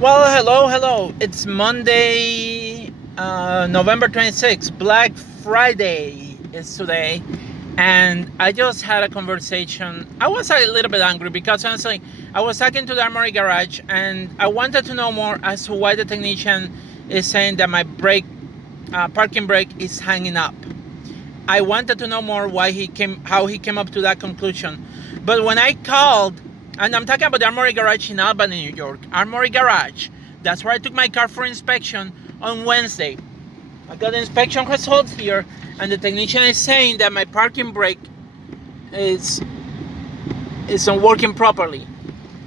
Well, hello. It's Monday, November 26th. Black Friday is today. And I just had a conversation. I was a little bit angry because honestly, I was talking to the Armory Garage and I wanted to know more as to why the technician is saying that my parking brake is hanging up. I wanted to know more how he came up to that conclusion. But when I called, and I'm talking about the Armory Garage in Albany, New York. Armory Garage. That's where I took my car for inspection on Wednesday. I got the inspection results here, and the technician is saying that my parking brake is not working properly.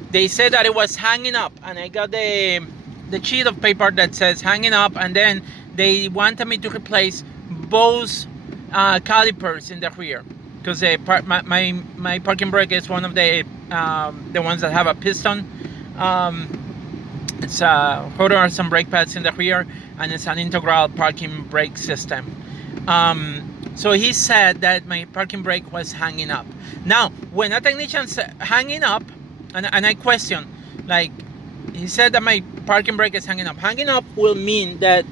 They said that it was hanging up, and I got the sheet of paper that says hanging up, and then they wanted me to replace both calipers in the rear, because my parking brake is one of the ones that have a piston. It's rotor and some brake pads in the rear, and it's an integral parking brake system. So he said that my parking brake was hanging up. Now, when a technician said hanging up, and I question, like, he said that my parking brake is hanging up. Hanging up will mean that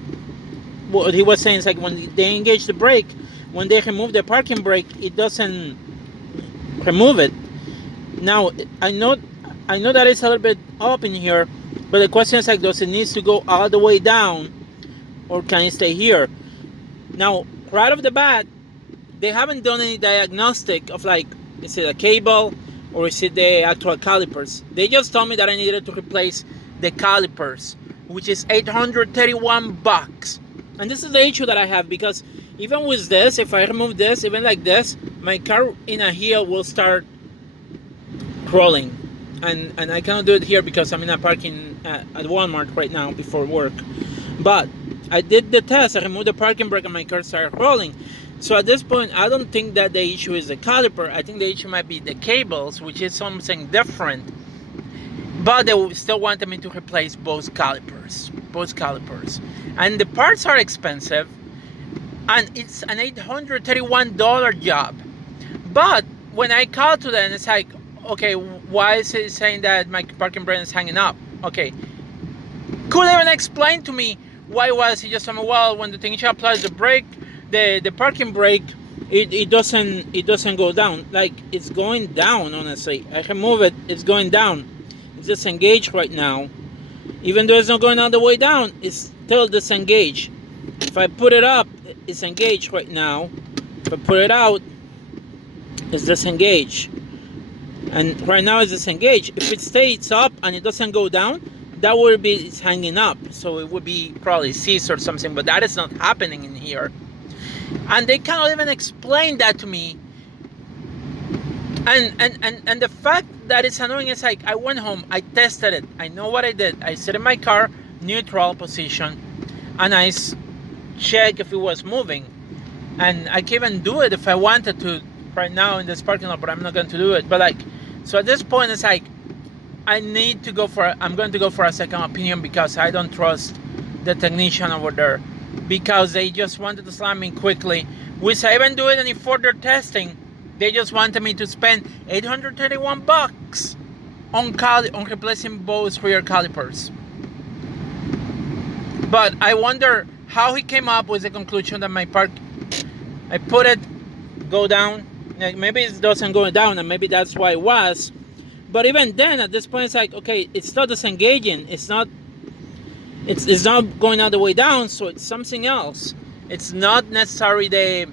what he was saying is like when they engage the brake, when they remove the parking brake, it doesn't remove it. Now, I know that it's a little bit up in here, but the question is like, does it need to go all the way down, or can it stay here? Now, right off the bat, they haven't done any diagnostic of like, is it a cable or is it the actual calipers? They just told me that I needed to replace the calipers, which is $831. And this is the issue that I have, because even with this, if I remove this, even like this, my car in a hill will start rolling. And I cannot do it here because I'm in a parking at Walmart right now before work. But I did the test, I removed the parking brake and my car started rolling. So at this point, I don't think that the issue is the caliper. I think the issue might be the cables, which is something different. But they still wanted me to replace both calipers. And the parts are expensive, and it's an $831 job. But when I called to them, it's like, okay, why is he saying that my parking brake is hanging up? Okay, could even explain to me why was he just told me, well, when the technician applies the brake, the parking brake, it doesn't go down. Like, it's going down, honestly. I remove it, it's going down. It's disengaged right now. Even though it's not going all the way down, it's still disengaged. If I put it up, it's engaged right now. If I put it out, it's disengaged. And right now it's disengaged. If it stays up and it doesn't go down, that would be it's hanging up. So it would be probably seized or something, but that is not happening in here. And they cannot even explain that to me. And the fact that it's annoying is like, I went home, I tested it, I know what I did. I set in my car, neutral position, and I check if it was moving. And I can even do it if I wanted to right now in this parking lot, but I'm not going to do it. But like, so at this point it's like, I'm going to go for a second opinion, because I don't trust the technician over there, because they just wanted to slam me quickly. Which I haven't doing any further testing. They just wanted me to spend $831 on replacing both rear calipers. But I wonder how he came up with the conclusion that I put it go down. Like, maybe it doesn't go down, and maybe that's why it was. But even then, at this point, it's like, okay, it's not disengaging. It's not going all the way down, so it's something else. It's not necessarily the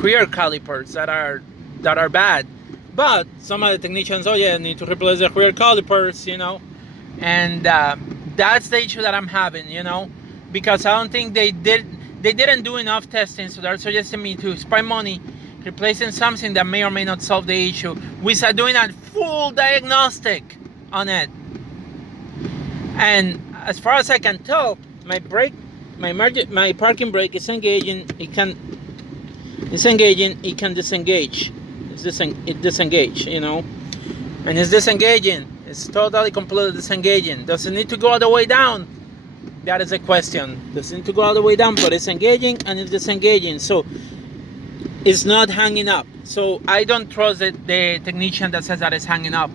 rear calipers that are bad. But some of the technicians, oh yeah, need to replace the rear calipers, and that's the issue that I'm having, because I don't think they didn't do enough testing, so they're suggesting me to spend money replacing something that may or may not solve the issue without doing a full diagnostic on it. And as far as I can tell, my parking brake is engaging. It can disengage. It's disengaged, and it's disengaging. It's totally, completely disengaging. Does it need to go all the way down? That is a question. Does it need to go all the way down? But it's engaging and it's disengaging. So it's not hanging up. So I don't trust the technician that says that it's hanging up.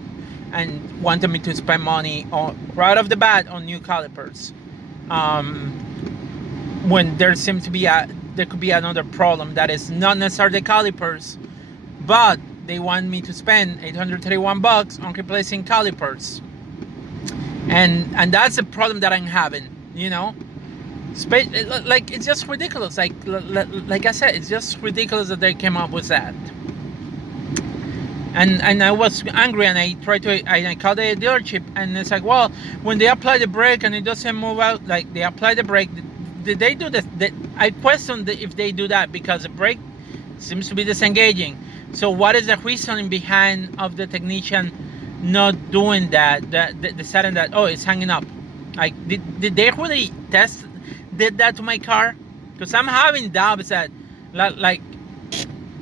and wanted me to spend money on right off the bat on new calipers. When there seems to be there could be another problem that is not necessarily the calipers, but they want me to spend $831 on replacing calipers, and that's a problem that I'm having. Like, it's just ridiculous. Like I said, it's just ridiculous that they came up with that. And I was angry, and I called the dealership, and it's like, well, when they apply the brake and it doesn't move out, like they apply the brake, did they do this? I question if they do that, because the brake seems to be disengaging. So what is the reasoning behind of the technician not doing that? Deciding that, oh, it's hanging up. Like, did they really did that to my car? Because I'm having doubts that, like,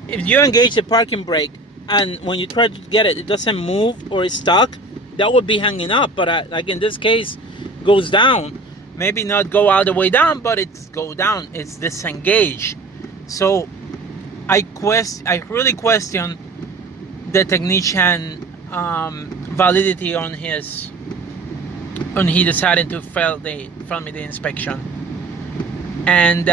if you engage the parking brake and when you try to get it, it doesn't move or it's stuck, that would be hanging up. But like in this case, goes down. Maybe not go all the way down, but it's go down. It's disengaged. So I really question the technician validity on his when he decided to fail me the inspection. And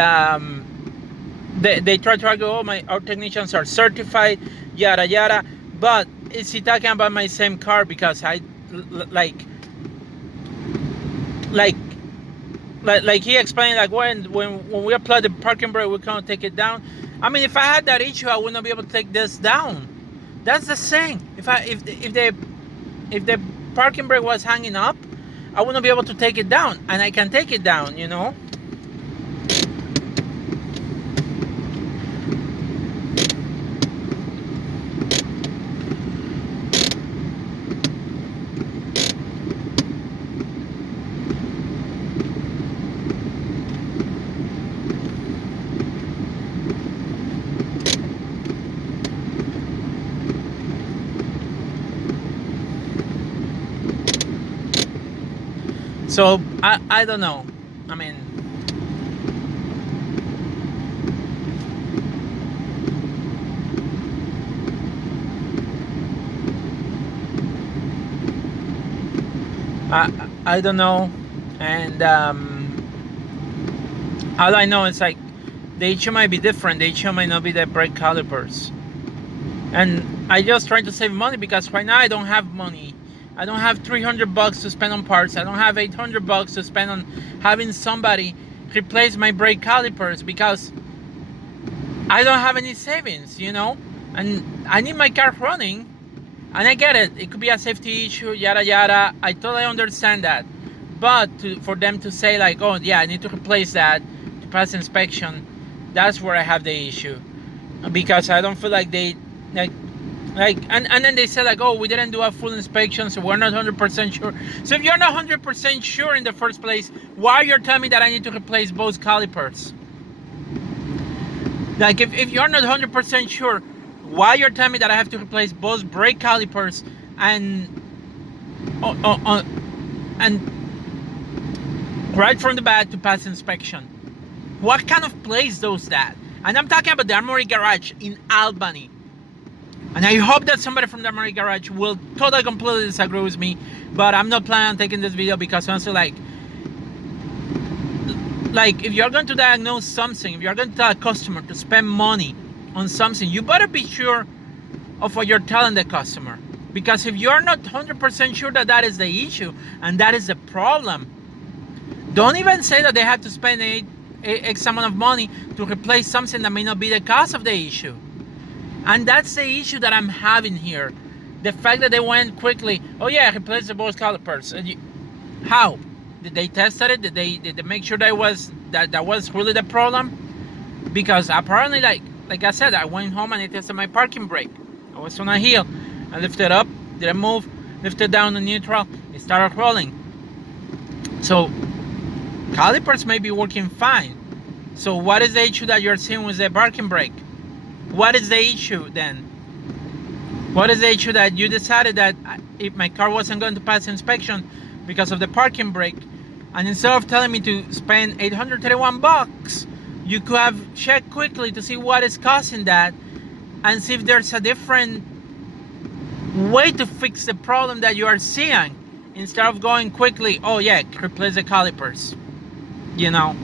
they try to argue, oh, our technicians are certified, yada yada. But is he talking about my same car? Because I like he explained, like, when we apply the parking brake, we can't take it down. I mean, if I had that issue, I would not be able to take this down. That's the thing. If the parking brake was hanging up, I wouldn't be able to take it down, and I can take it down, So I don't know. I mean, I don't know, and all I know is, like, the issue might be different. The issue might not be the brake calipers, and I just trying to save money, because right now I don't have money. I don't have $300 to spend on parts. I don't have $800 to spend on having somebody replace my brake calipers, because I don't have any savings, and I need my car running. And I get it. It could be a safety issue, yada yada. I totally understand that. But for them to say, like, oh yeah, I need to replace that to pass inspection, that's where I have the issue, because I don't feel like they and then they say, like, oh, we didn't do a full inspection, so we're not 100% sure. So if you're not 100% sure in the first place, why you're telling me that I need to replace both calipers? Like, if you're not 100% sure, why you're telling me that I have to replace both brake calipers and right from the bat to pass inspection? What kind of place does that? And I'm talking about the Armory Garage in Albany. And I hope that somebody from the Armory Garage will totally completely disagree with me, but I'm not planning on taking this video, because honestly, like if you're going to diagnose something, if you're going to tell a customer to spend money on something, you better be sure of what you're telling the customer. Because if you're not 100% sure that that is the issue and that is the problem, don't even say that they have to spend X amount of money to replace something that may not be the cause of the issue. And that's the issue that I'm having here. The fact that they went quickly, oh yeah, replace the both calipers. How? Did they test it? Did they make sure that was really the problem? Because apparently, like I said, I went home and I tested my parking brake. I was on a hill. I lifted up, didn't move, lifted down to neutral, it started rolling. So calipers may be working fine. So what is the issue that you're seeing with the parking brake? What is the issue then? What is the issue that you decided that if my car wasn't going to pass inspection because of the parking brake, and instead of telling me to spend $831, you could have checked quickly to see what is causing that, and see if there's a different way to fix the problem that you are seeing instead of going quickly, oh yeah, replace the calipers. You know,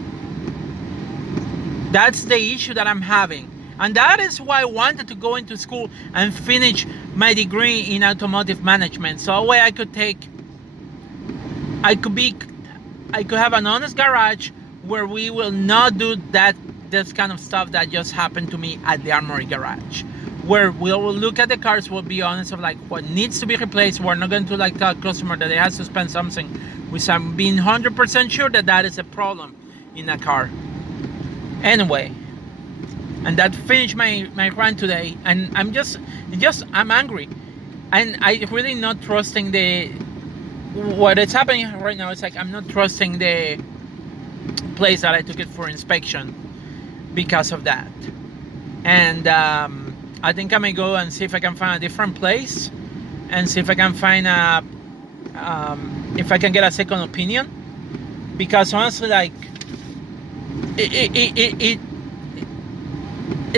that's the issue that I'm having. And that is why I wanted to go into school and finish my degree in automotive management. So that way I could have an honest garage where we will not do this kind of stuff that just happened to me at the Armory Garage, where we will look at the cars, we'll be honest of like what needs to be replaced. We're not going to like tell a customer that they have to spend something without being 100% sure that is a problem in a car. Anyway, and that finished my rant today, and I'm angry, and I really not trusting what is happening right now. It's like I'm not trusting the place that I took it for inspection because of that. And I think I may go and see if I can find a different place and see if I can find if I can get a second opinion, because honestly, like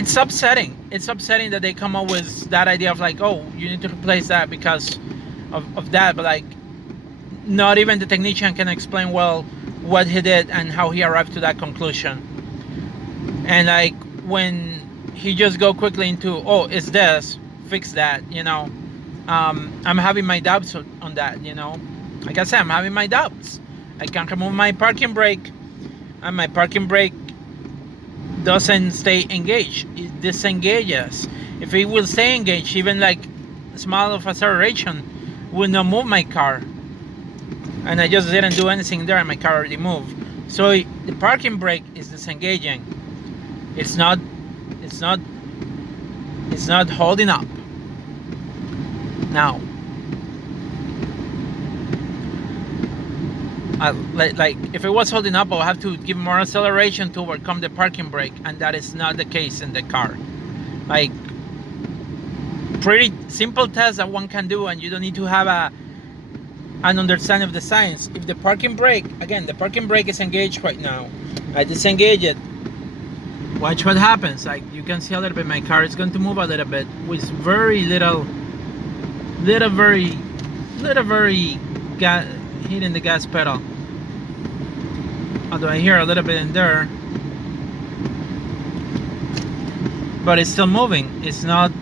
it's upsetting. It's upsetting that they come up with that idea of like, oh, you need to replace that because of that, but like not even the technician can explain well what he did and how he arrived to that conclusion. And like when he just go quickly into, oh, it's this, fix that, you know. I'm having my doubts on that, you know. Like I said, I'm having my doubts. I can't remove my parking brake, and my parking brake doesn't stay engaged. It disengages. If it will stay engaged, even like small of acceleration will not move my car. And I just didn't do anything there, and my car already moved. So the parking brake is disengaging. It's not holding up. Now, like if it was holding up, I'll have to give more acceleration to overcome the parking brake, and that is not the case in the car. Like, pretty simple test that one can do, and you don't need to have an understanding of the science. If the parking brake is engaged right now, I disengage it. Watch what happens. Like you can see a little bit, my car is going to move a little bit with very little hitting the gas pedal. Although I hear a little bit in there, but it's still moving. It's not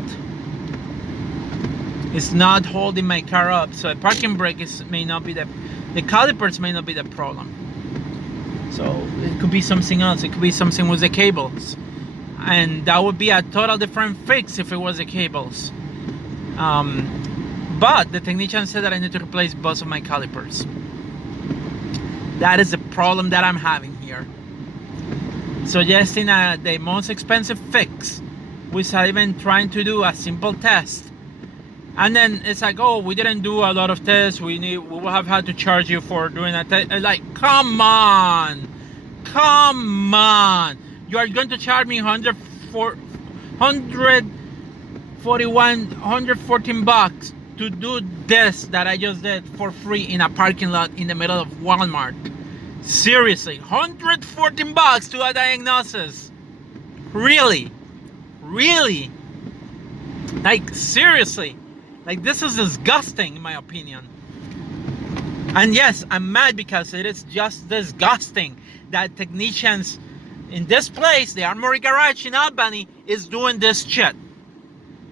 holding my car up. So the parking brake may not be the calipers may not be the problem. So it could be something else. It could be something with the cables, and that would be a total different fix if it was the cables. But the technician said that I need to replace both of my calipers. That is the problem that I'm having here. Suggesting the most expensive fix without even trying to do a simple test. And then it's like, oh, we didn't do a lot of tests. We will have had to charge you for doing a test. Like, come on. You are going to charge me $114 to do this that I just did for free in a parking lot in the middle of Walmart. Seriously, $114 to a diagnosis. Really? Like, seriously. Like, this is disgusting in my opinion. And yes, I'm mad because it is just disgusting that technicians in this place, the Armory Garage in Albany, is doing this shit.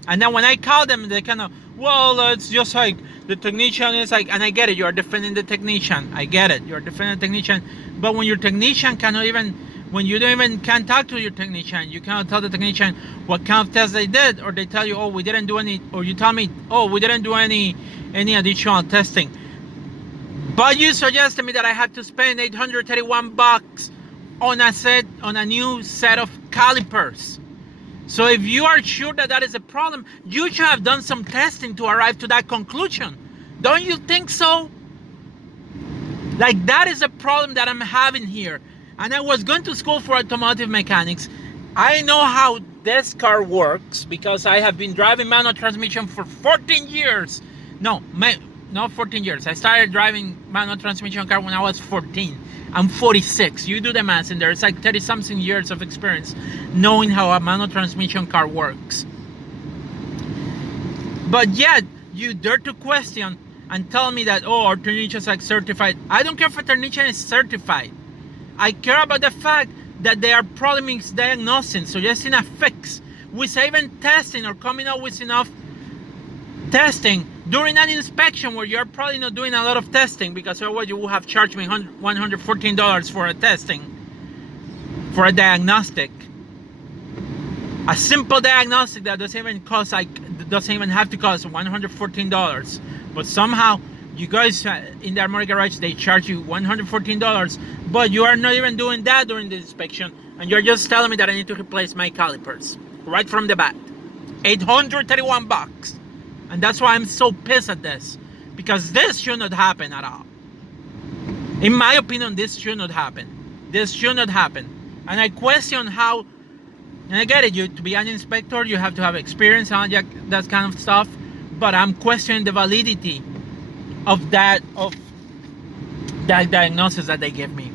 And then when I call them, they kind of, well, it's just like the technician is like, and I get it, you're defending the technician. I get it, you're defending the technician. But when your technician when you don't even can talk to your technician, you cannot tell the technician what kind of tests they did, or they tell you, oh, we didn't do any, or you tell me, oh, we didn't do any additional testing. But you suggested me that I had to spend $831 on a new set of calipers. So if you are sure that is a problem, you should have done some testing to arrive to that conclusion. Don't you think so? Like, that is a problem that I'm having here. And I was going to school for automotive mechanics. I know how this car works because I have been driving manual transmission for 14 years. Not 14 years. I started driving manual transmission car when I was 14. I'm 46. You do the math in there. It's like 30-something years of experience knowing how a manual transmission car works. But yet, you dare to question and tell me that, oh, our technician is like certified. I don't care if a technician is certified. I care about the fact that they are probably misdiagnosing, suggesting a fix, without even testing or coming up with enough testing during an inspection where you're probably not doing a lot of testing, because otherwise you would have charged me $114 for a testing, for a diagnostic. A simple diagnostic that doesn't even have to cost $114. But somehow you guys in the Armory Garage, they charge you $114, but you are not even doing that during the inspection, and you're just telling me that I need to replace my calipers right from the bat. $831. And that's why I'm so pissed at this, because this should not happen at all. In my opinion, this should not happen. This should not happen. And I question how, and I get it, to be an inspector, you have to have experience on that kind of stuff, but I'm questioning the validity of that diagnosis that they give me.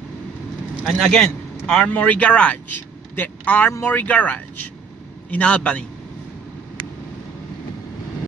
And again, Armory Garage, the Armory Garage in Albany.